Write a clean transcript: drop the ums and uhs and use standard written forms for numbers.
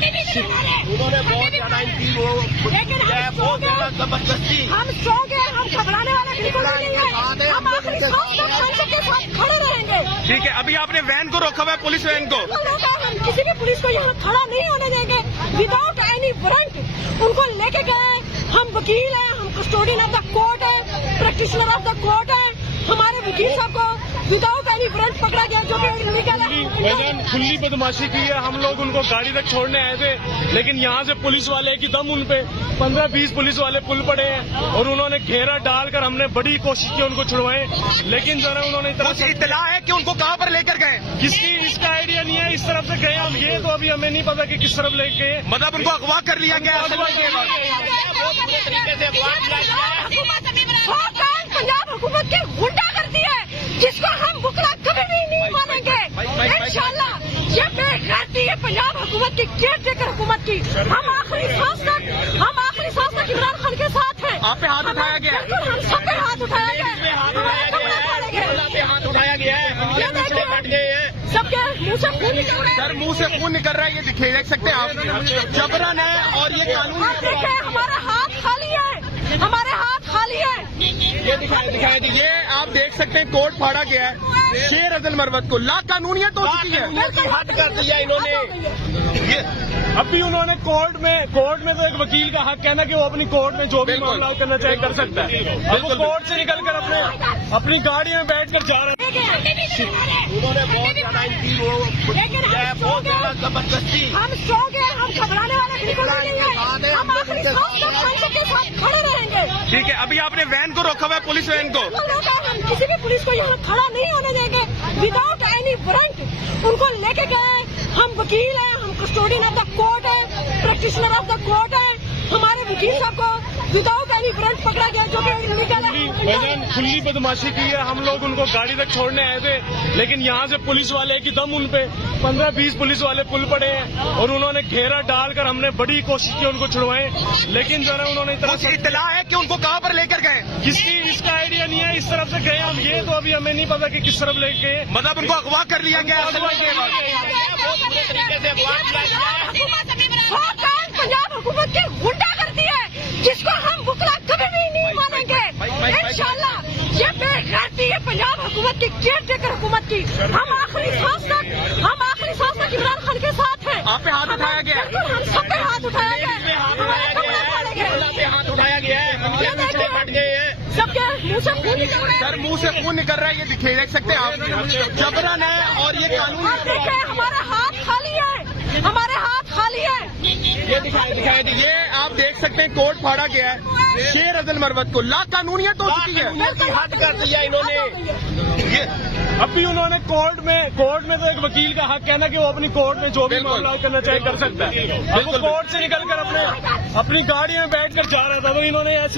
उन्होंने बहुत ज्यादा इनकी वो बहुत ज्यादा जबरदस्ती। हम स्ट्रॉन्ग हैं, हम घबराने वाला बिल्कुल नहीं है। हम आखिरी सांस तक संसद के साथ खड़े रहेंगे। ठीक है, अभी आपने वैन को रोका हुआ है, पुलिस वैन को। हम किसी भी पुलिस को यहाँ खड़ा नहीं होने देंगे विदाउट एनी वारंट। उनको लेके गए, हम वकील हैं, हम कस्टोडियन ऑफ द कोर्ट है, प्रैक्टिशनर ऑफ द कोर्ट है। हमारे वकील साहब को विदाउट एनी वारंट पकड़ा गया, जो कि इलीगल है। खुली बदमाशी की है। हम लोग उनको गाड़ी तक छोड़ने आए थे, लेकिन यहाँ से पुलिस वाले की दम उन पे 15-20 पुलिस वाले पुल पड़े हैं और उन्होंने घेरा डालकर हमने बड़ी कोशिश की उनको छुड़वाएं, लेकिन जरा उन्होंने इतना इत्तला है कि उनको कहाँ पर लेकर गए? किसकी इसका आइडिया नहीं है। इस तरफ से गए हम, ये तो अभी हमें नहीं पता कि किस तरफ ले गए। मतलब उनको अगवा कर लिया गया। पंजाब हुकूमत की गुंडा करती है, जिसको हम बुकरा कभी भी नहीं मानेंगे इंशाल्लाह। ये बेगैरती है पंजाब हुकूमत की, केयर टेकर हुकूमत की। हम आखिरी सांस तक इमरान खान के साथ हैं। आप पे हाथ उठाया गया है? हम सब पे हाथ उठाया गया है। हाथ उठाया गया है, सबके मुंह से खून निकल रहा है। सर, मुंह से खून निकल रहा है, ये दिखे देख सकते हैं आप। जबरन है और ये कानून। आप देखें, हमारे हाथ खाली है, हमारे हाथ खाली है। ये दिखाई दीजिए, आप देख सकते हैं कोर्ट फाड़ा गया है शेर अजल मरवत को। ला कानूनियत हो चुकी है। हद कर दिया इन्होंने। ये अभी उन्होंने कोर्ट में तो एक वकील का हक है ना कि वो अपनी कोर्ट में जो भी मामला करना चाहे कर सकता है। अब वो कोर्ट से निकल कर अपनी गाड़ी में बैठ कर जा रहे हैं। उन्होंने बहुत ज्यादा इनकी वो बहुत ज्यादा जबरदस्ती। हम स्ट्रॉन्ग हैं, हम घबराने वाला बिल्कुल नहीं है। हम आखिरी सांस तक संसद के साथ खड़े रहेंगे। ठीक है, अभी आपने वैन को रोका हुआ है, पुलिस वैन को। हम किसी भी पुलिस को यहाँ खड़ा नहीं होने देंगे विदाउट एनी वारंट। उनको लेके गए, हम वकील हैं, हम कस्टोडियन ऑफ द कोर्ट है, प्रैक्टिशनर ऑफ द कोर्ट है। हमारे वकील साहब को विदाउट एनी वारंट पकड़ा गया, जो कि इलीगल है। खुली बदमाशी की है। हम लोग उनको गाड़ी तक छोड़ने आए थे, लेकिन यहाँ से पुलिस वाले की दम उन पे 15-20 पुलिस वाले पुल पड़े हैं और उन्होंने घेरा डालकर हमने बड़ी कोशिश की उनको छुड़वाएं, लेकिन जरा उन्होंने इत्तला है कि उनको कहाँ पर लेकर गए? किसकी इसका आइडिया नहीं है। इस तरफ से गए हम, ये तो अभी हमें नहीं पता कि किस तरफ ले गए। मतलब उनको अगवा कर लिया गया। पंजाब हुकूमत की गुंडा करती है, जिसको हम बुकरा कभी भी नहीं मानेंगे इंशाल्लाह। ये बेगैरती है पंजाब हुकूमत की, केयर टेकर हुकूमत की। हम आखिरी सांस तक इमरान खान के साथ हैं। आप पे हाथ उठाया गया है? हम सब पे हाथ उठाया गया है। हाथ उठाया गया है, सबके मुंह से खून निकल रहा है। सर, मुंह से खून निकल रहा है, ये दिखे देख सकते हैं आप। जबरन है और ये कानून। आप देखें, हमारे हाथ खाली है, हमारे हाथ खाली है। ये दिखाई दीजिए, आप देख सकते हैं कोर्ट फाड़ा गया है शेर अजल मरवत को। ला कानूनियत हो चुकी है। हद कर दिया इन्होंने। ये अभी उन्होंने कोर्ट में तो एक वकील का हक है ना कि वो अपनी कोर्ट में जो भी मामला करना चाहे कर सकता है। अब वो कोर्ट से निकल कर अपनी गाड़ी में बैठ कर जा रहा था, तो इन्होंने ऐसी